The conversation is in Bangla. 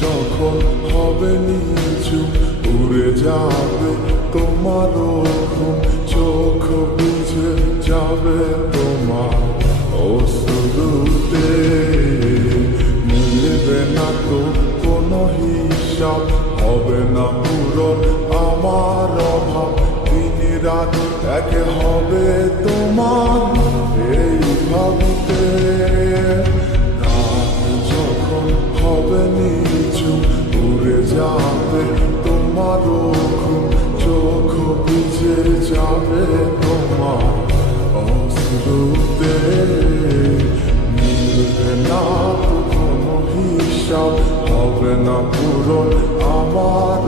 যখন হবে নিচু উড়ে যাবে তোমার ঘুম, চোখ বুঝে যাবে তোমার অশ্রুতে। মিলবে না তো কোনো হিসাব, হবে না পূরণ আমার অভাব। দিন রাত এক হবে তোমার এই ভাবতে। রাত যখন হবে নিচু উড়ে যাবে তোমার ঘুম, চোখ বুঝে যাবে তোমার অশ্রুতে। মিলবে না তো কোনো হিসাব, হবে না পূরণ আমার